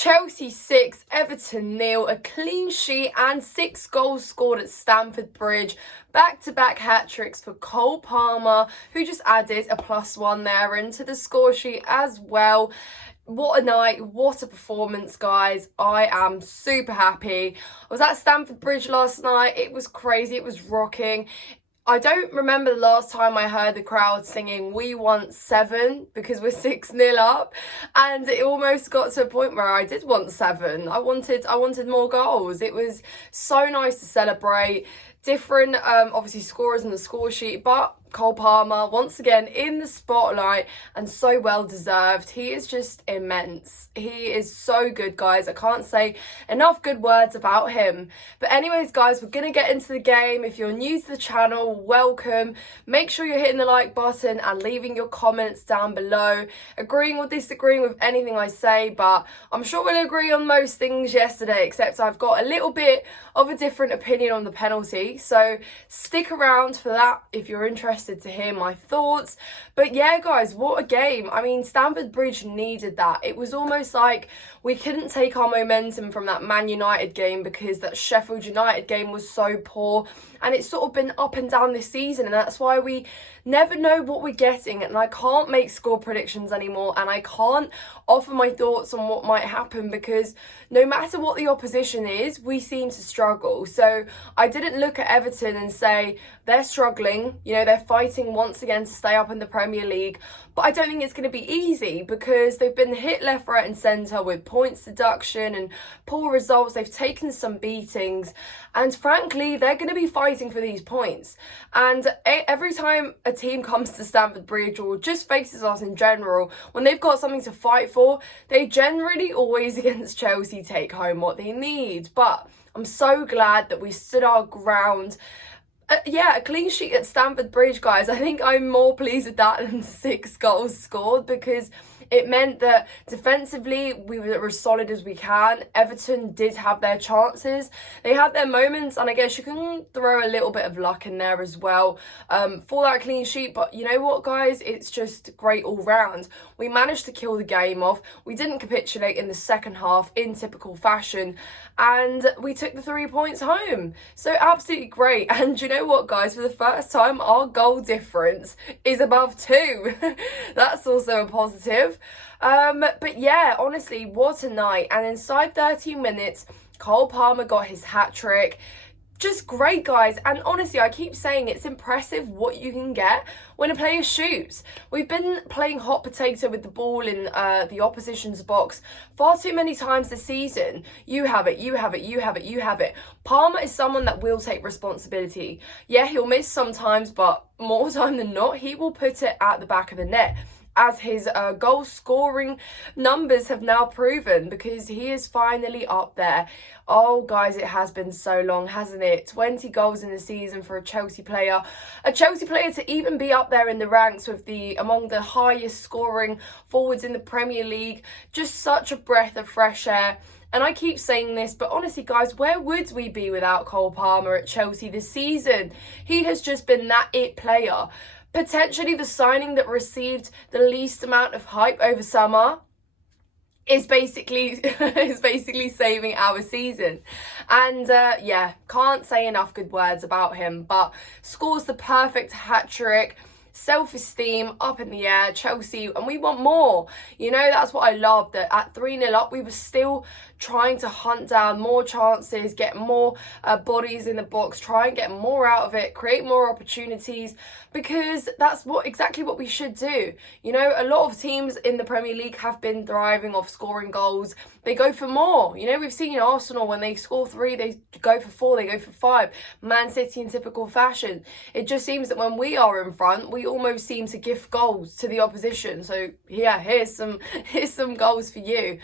Chelsea 6, Everton 0, a clean sheet and 6 goals scored at Stamford Bridge. Back-to-back hat-tricks for Cole Palmer, who just added a +1 there into the score sheet as well. What a night, what a performance, guys. I am super happy. I was at Stamford Bridge last night. It was crazy, it was rocking. I don't remember the last time I heard the crowd singing "We want 7" because we're 6-0 up, and it almost got to a point where I did want 7. I wanted more goals. It was so nice to celebrate. Different obviously scorers in the score sheet, but Cole Palmer once again in the spotlight and so well deserved. He is just immense. He is so good, guys. I can't say enough good words about him. But anyways, guys, we're gonna get into the game. If you're new to the channel, welcome. Make sure you're hitting the like button and leaving your comments down below, agreeing or disagreeing with anything I say, but I'm sure we'll agree on most things yesterday, except I've got a little bit of a different opinion on the penalty. So stick around for that if you're interested to hear my thoughts. But yeah, guys, what a game. I mean, Stamford Bridge needed that. It was almost like we couldn't take our momentum from that Man United game because that Sheffield United game was so poor, and it's sort of been up and down this season, and that's why we never know what we're getting. And I can't make score predictions anymore, and I can't offer my thoughts on what might happen because no matter what the opposition is, we seem to struggle. So I didn't look at Everton and say they're struggling, you know, they're fighting once again to stay up in the Premier League, but I don't think it's going to be easy because they've been hit left, right and centre with points deduction and poor results. They've taken some beatings, and frankly they're going to be fighting for these points. And every time a team comes to Stamford Bridge or just faces us in general, when they've got something to fight for, they generally always against Chelsea take home what they need. But I'm so glad that we stood our ground. Yeah, a clean sheet at Stamford Bridge, guys. I think I'm more pleased with that than 6 goals scored because it meant that defensively we were as solid as we can. Everton did have their chances. They had their moments, and I guess you can throw a little bit of luck in there as well for that clean sheet. But you know what, guys? It's just great all round. We managed to kill the game off. We didn't capitulate in the second half in typical fashion, and we took the 3 points home. So absolutely great. And you know what, guys? For the first time, our goal difference is above 2. That's also a positive. But yeah, honestly, what a night. And inside 13 minutes, Cole Palmer got his hat-trick. Just great, guys. And honestly, I keep saying it's impressive what you can get when a player shoots. We've been playing hot potato with the ball in the opposition's box far too many times this season. You have it, you have it, you have it, you have it. Palmer is someone that will take responsibility. Yeah, he'll miss sometimes, but more time than not, he will put it at the back of the net, as his goal scoring numbers have now proven, because he is finally up there. Oh, guys, it has been so long, hasn't it? 20 goals in the season for a Chelsea player. A Chelsea player to even be up there in the ranks with among the highest scoring forwards in the Premier League. Just such a breath of fresh air. And I keep saying this, but honestly, guys, where would we be without Cole Palmer at Chelsea this season? He has just been that it player. Potentially the signing that received the least amount of hype over summer is basically saving our season. And yeah, can't say enough good words about him, but scores the perfect hat-trick. Self-esteem up in the air, Chelsea, and we want more. You know, that's what I love, that at 3-0 up we were still trying to hunt down more chances, get more bodies in the box, try and get more out of it, create more opportunities, because that's exactly what we should do. You know, a lot of teams in the Premier League have been thriving off scoring goals. They go for more. You know, we've seen Arsenal, when they score 3, they go for 4, they go for 5. Man City in typical fashion. It just seems that when we are in front, we almost seem to give goals to the opposition. So yeah, here's some goals for you.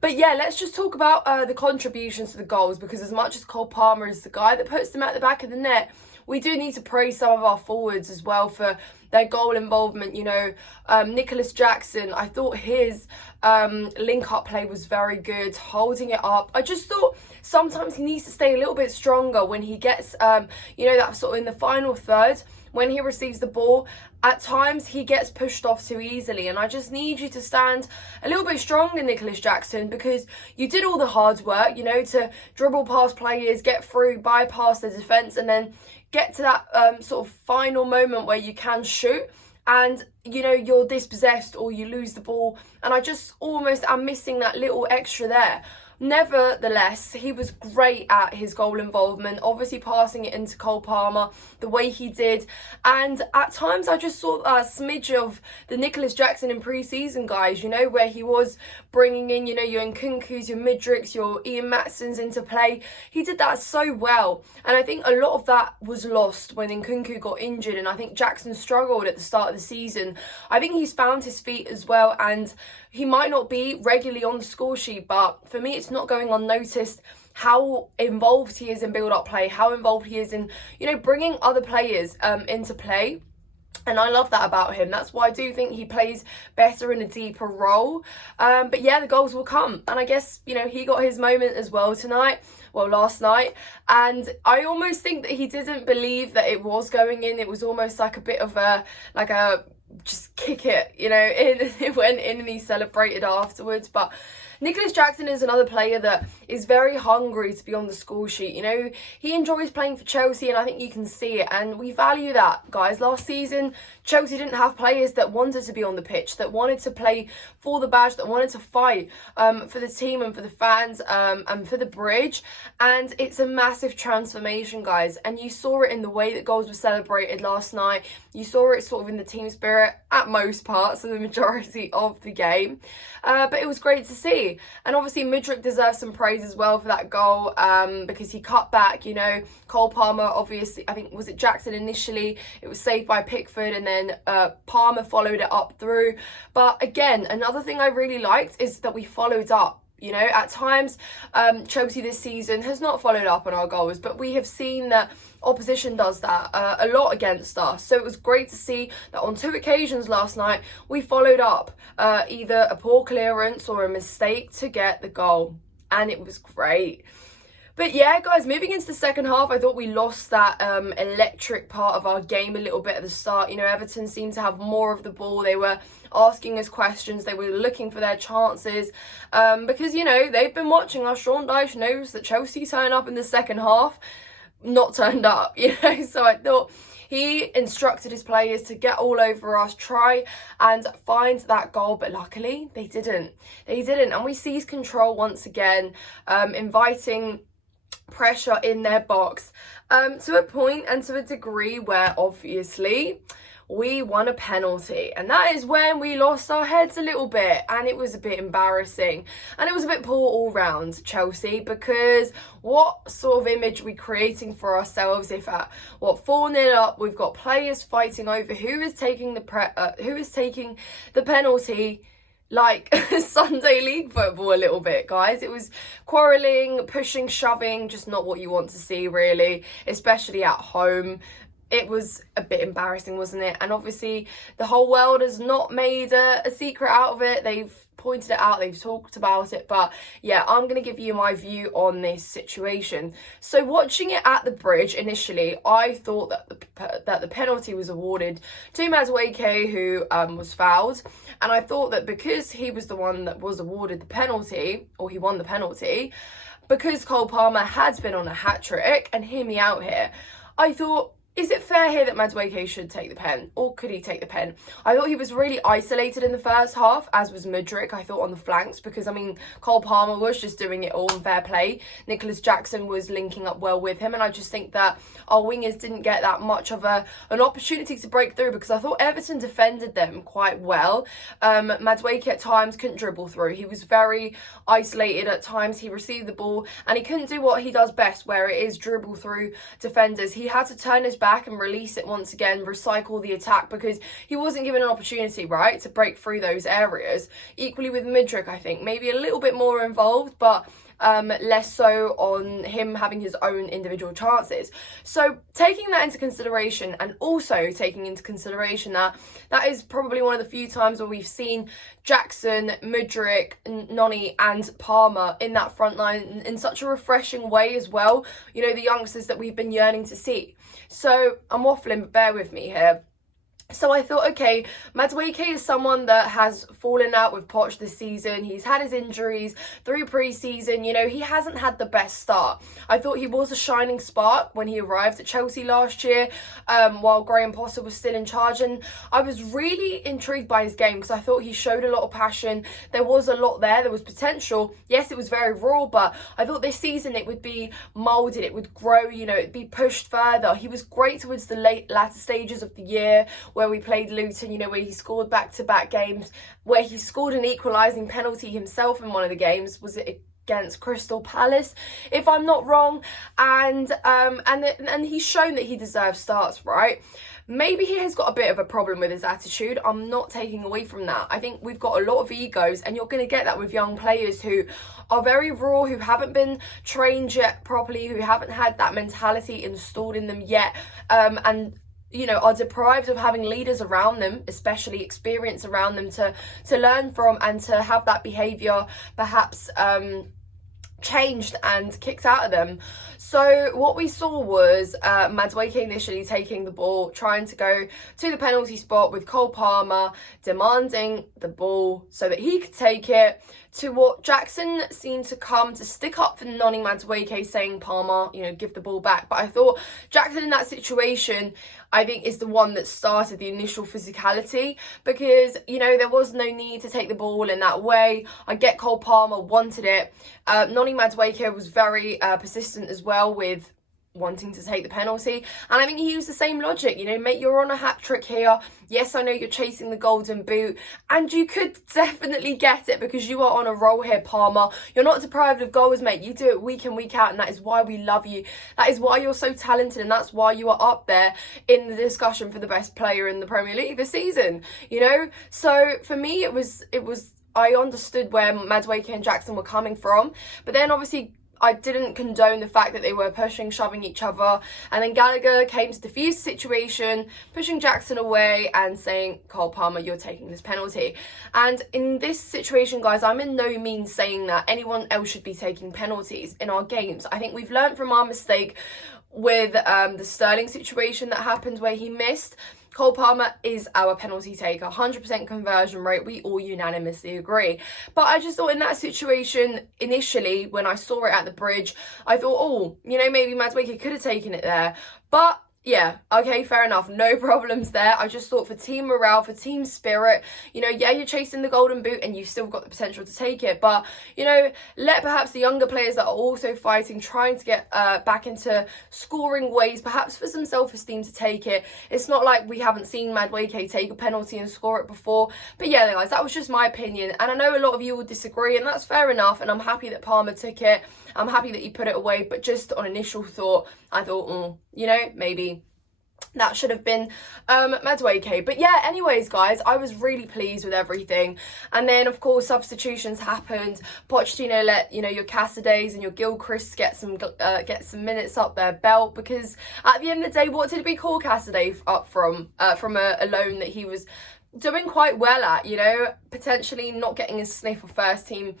But yeah, let's just talk about the contributions to the goals, because as much as Cole Palmer is the guy that puts them at the back of the net, we do need to praise some of our forwards as well for their goal involvement. You know, Nicholas Jackson, I thought his link-up play was very good, holding it up. I just thought sometimes he needs to stay a little bit stronger when he gets, you know, that sort of in the final third, when he receives the ball. At times he gets pushed off too easily, and I just need you to stand a little bit stronger, Nicholas Jackson, because you did all the hard work, you know, to dribble past players, get through, bypass the defence, and then get to that sort of final moment where you can shoot, and you know, you're dispossessed or you lose the ball, and I just almost am missing that little extra there. Nevertheless, he was great at his goal involvement, obviously passing it into Cole Palmer the way he did. And at times I just saw a smidge of the Nicholas Jackson in pre-season, guys, you know, where he was bringing in, you know, your Nkunkus, your Midricks, your Ian Matsons into play. He did that so well. And I think a lot of that was lost when Nkunku got injured, and I think Jackson struggled at the start of the season. I think he's found his feet as well, and he might not be regularly on the score sheet, but for me it's not going unnoticed how involved he is in build-up play, how involved he is in, you know, bringing other players into play. And I love that about him. That's why I do think he plays better in a deeper role. But yeah, the goals will come. And I guess, you know, he got his moment as well tonight. Well, last night. And I almost think that he didn't believe that it was going in. It was almost like a bit of a, just kick it, you know, it went in, and he celebrated afterwards. But Nicholas Jackson is another player that is very hungry to be on the score sheet. You know, he enjoys playing for Chelsea, and I think you can see it, and we value that, guys. Last season, Chelsea didn't have players that wanted to be on the pitch, that wanted to play for the badge, that wanted to fight for the team and for the fans and for the bridge. And it's a massive transformation, guys. And you saw it in the way that goals were celebrated last night. You saw it sort of in the team spirit at most parts of the majority of the game. But it was great to see. And obviously Midrick deserves some praise as well for that goal, because he cut back, you know. Cole Palmer, obviously, I think, was it Jackson initially? It was saved by Pickford, and then Palmer followed it up through. But again, another thing I really liked is that we followed up. You know, at times, Chelsea this season has not followed up on our goals, but we have seen that opposition does that a lot against us. So it was great to see that on 2 occasions last night, we followed up either a poor clearance or a mistake to get the goal. And it was great. But yeah, guys, moving into the second half, I thought we lost that electric part of our game a little bit at the start. You know, Everton seemed to have more of the ball. They were asking us questions. They were looking for their chances because, you know, they've been watching us. Sean Dyche knows that Chelsea turn up in the second half, not turned up, you know. So I thought he instructed his players to get all over us, try and find that goal, but luckily they didn't. And we seized control once again, inviting pressure in their box to a point and to a degree where obviously we won a penalty, and that is when we lost our heads a little bit, and it was a bit embarrassing, and it was a bit poor all round, Chelsea, because what sort of image are we creating for ourselves if at 4-0 up we've got players fighting over who is taking the penalty like Sunday League football a little bit, guys. It was quarrelling, pushing, shoving, just not what you want to see, really, especially at home. It was a bit embarrassing, wasn't it? And obviously the whole world has not made a secret out of it. They've pointed it out, they've talked about it, but yeah, I'm going to give you my view on this situation. So watching it at the bridge initially, I thought that the penalty was awarded to Madueke, who was fouled, and I thought that because he was the one that was awarded the penalty, or he won the penalty, because Cole Palmer had been on a hat-trick, and hear me out here, I thought, is it fair here that Madueke should take the pen, or could he take the pen? I thought he was really isolated in the first half, as was Mudryk, I thought, on the flanks, because, I mean, Cole Palmer was just doing it all in fair play. Nicholas Jackson was linking up well with him, and I just think that our wingers didn't get that much of an opportunity to break through, because I thought Everton defended them quite well. Madueke at times couldn't dribble through. He was very isolated at times. He received the ball, and he couldn't do what he does best, where it is dribble through defenders. He had to turn his back and release it once again, recycle the attack, because he wasn't given an opportunity, right, to break through those areas. Equally with Midrick, I think, maybe a little bit more involved, but less so on him having his own individual chances. So taking that into consideration, and also taking into consideration that is probably one of the few times where we've seen Jackson, Mudryk, Noni and Palmer in that front line in such a refreshing way as well. You know, the youngsters that we've been yearning to see. So I'm waffling, but bear with me here. So I thought, okay, Madueke is someone that has fallen out with Poch this season. He's had his injuries through pre-season. You know, he hasn't had the best start. I thought he was a shining spark when he arrived at Chelsea last year, while Graham Potter was still in charge. And I was really intrigued by his game because I thought he showed a lot of passion. There was a lot there. There was potential. Yes, it was very raw, but I thought this season it would be moulded. It would grow, you know, it'd be pushed further. He was great towards the latter stages of the year, where we played Luton, you know, where he scored back-to-back games, where he scored an equalising penalty himself in one of the games. Was it against Crystal Palace, if I'm not wrong? And he's shown that he deserves starts, right? Maybe he has got a bit of a problem with his attitude. I'm not taking away from that. I think we've got a lot of egos, and you're going to get that with young players who are very raw, who haven't been trained yet properly, who haven't had that mentality installed in them yet, and you know, are deprived of having leaders around them, especially experience around them to learn from, and to have that behaviour perhaps changed and kicked out of them. So what we saw was Madueke initially taking the ball, trying to go to the penalty spot with Cole Palmer, demanding the ball so that he could take it, to what Jackson seemed to come to stick up for Noni Madueke, saying, Palmer, you know, give the ball back. But I thought Jackson in that situation, I think, is the one that started the initial physicality, because, you know, there was no need to take the ball in that way. I get Cole Palmer wanted it. Noni Madueke was very persistent as well with wanting to take the penalty, and I think he used the same logic. You know, mate, you're on a hat-trick here. Yes, I know you're chasing the golden boot, and you could definitely get it because you are on a roll here, Palmer. You're not deprived of goals, mate. You do it week in, week out, and that is why we love you. That is why you're so talented, and that's why you are up there in the discussion for the best player in the Premier League this season, you know? So for me, it was I understood where Madueke and Jackson were coming from, but then obviously I didn't condone the fact that they were pushing, shoving each other. And then Gallagher came to defuse the situation, pushing Jackson away and saying, Cole Palmer, you're taking this penalty. And in this situation, guys, I'm in no means saying that anyone else should be taking penalties in our games. I think we've learned from our mistake with the Sterling situation that happened where he missed. Cole Palmer is our penalty taker, 100% conversion rate. We all unanimously agree. But I just thought in that situation, initially, when I saw it at the bridge, I thought, oh, you know, maybe Madueke could have taken it there. But yeah, okay, fair enough. No problems there. I just thought for team morale, for team spirit, you know, yeah, you're chasing the golden boot and you've still got the potential to take it. But, you know, let perhaps the younger players that are also fighting, trying to get back into scoring ways, perhaps for some self-esteem, to take it. It's not like we haven't seen Madueke take a penalty and score it before. But yeah, guys, that was just my opinion. And I know a lot of you will disagree, and that's fair enough. And I'm happy that Palmer took it. I'm happy that he put it away. But just on initial thought, I thought, you know, maybe that should have been Madueke. But yeah, anyways, guys, I was really pleased with everything. And then, of course, substitutions happened. Pochettino let, you know, your Cassidays and your Gilchrist get some minutes up their belt, because at the end of the day, what did we call Cassiday up from a loan that he was doing quite well at, you know, potentially not getting a sniff of first team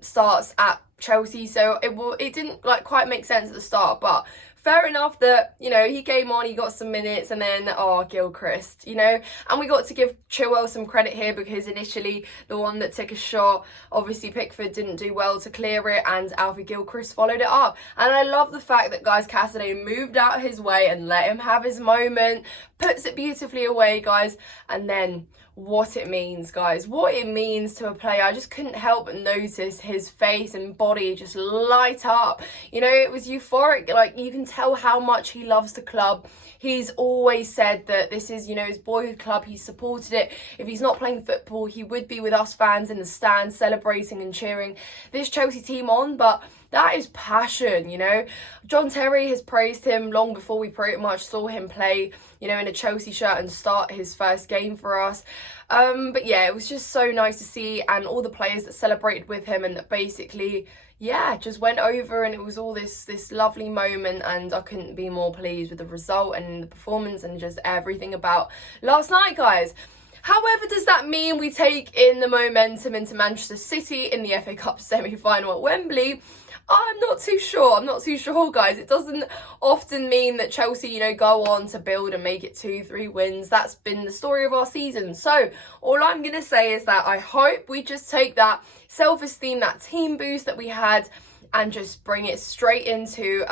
starts at Chelsea. So it didn't like quite make sense at the start, but fair enough that, you know, he came on, he got some minutes, and then, Gilchrist, you know. And we got to give Chilwell some credit here, because initially the one that took a shot, obviously Pickford didn't do well to clear it, and Alfie Gilchrist followed it up. And I love the fact that, guys, Cassidy moved out his way and let him have his moment, puts it beautifully away, guys. And then what it means, guys, what it means to a player. I just couldn't help but notice his face and body just light up. You know, it was euphoric. Like, you can tell how much he loves the club. He's always said that this is, you know, his boyhood club. He supported it. If he's not playing football, he would be with us fans in the stands, celebrating and cheering this Chelsea team on. But that is passion, you know. John Terry has praised him long before we pretty much saw him play, you know, in a Chelsea shirt and start his first game for us. But yeah, it was just so nice to see, and all the players that celebrated with him and that basically, yeah, just went over, and it was all this lovely moment, and I couldn't be more pleased with the result and the performance and just everything about last night, guys. However, does that mean we take in the momentum into Manchester City in the FA Cup semi-final at Wembley? I'm not too sure, guys. It doesn't often mean that Chelsea, you know, go on to build and make it 2-3 wins. That's been the story of our season. So all I'm going to say is that I hope we just take that self-esteem, that team boost that we had, and just bring it straight into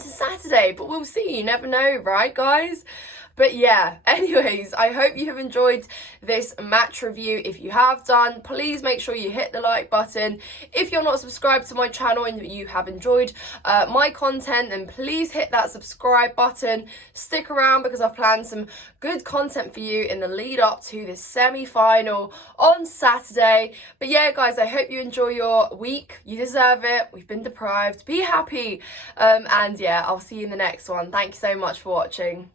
Saturday. But we'll see. You never know, right, guys? But yeah, anyways, I hope you have enjoyed this match review. If you have done, please make sure you hit the like button. If you're not subscribed to my channel and you have enjoyed my content, then please hit that subscribe button. Stick around because I've planned some good content for you in the lead up to this semi-final on Saturday. But yeah, guys, I hope you enjoy your week. You deserve it. We've been deprived. Be happy. And yeah, I'll see you in the next one. Thank you so much for watching.